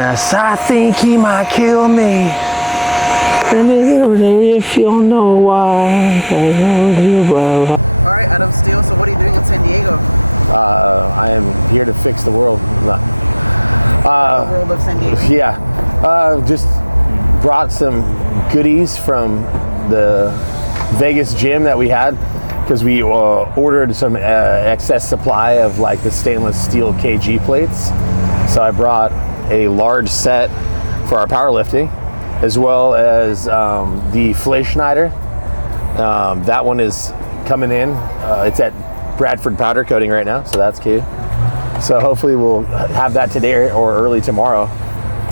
mess. I think he might kill me. And if you'll know why. All right, Adam Steele. So what are you doing in San Diego? I am here to fix the world. The world of San Diego. Yeah. Just brought some goodies from the Vegas gym that we had, because we ordered some excess supply of like the stainless steel KG plates. So I brought a large set for our powerlifting, as well as the Fleischneider. That one is coming in. It's at Bradford powder coating right now, so that's cute. So hopefully we'll have that today or early tomorrow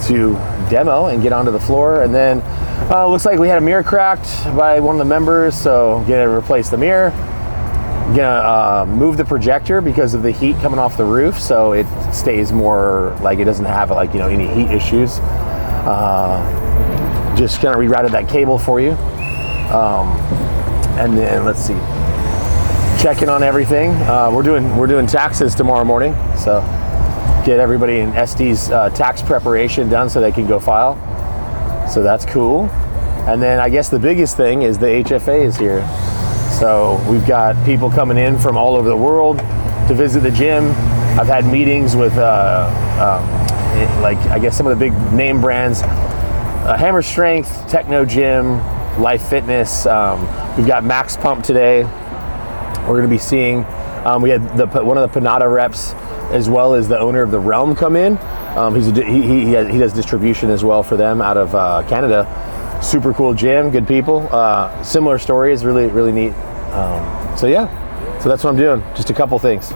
to demo and get onto the floor. And then looks like we had a mirror cracked by one of the members, so gonna replace the mirror. Gonna move the projector because of the heat coming off the roof, so it stays more like it doesn't have like, you know, any heat issues. Just kind of rerouted that cable for you. And then let's see, checking on everything. We're doing taxes tomorrow morning, so get everybody in SD's tax preparation done so they can go file. So that's cool. And then I guess the biggest thing is the HFA is here. So we've got people coming in from all over the world to visit the gym. I've had meetings with like I guess some of the big name brands, Hammer Strength, Techno Gym, Life Fitness. We've got Max Pump today. We're going to be seeing, we had one of the Panada reps as well as the owner of the Realm come in. He does distribution as well for them out of Canada. Super cool gym, good people. Similar stories, really neat. So yeah, so that's what I'm doing. Just a couple things.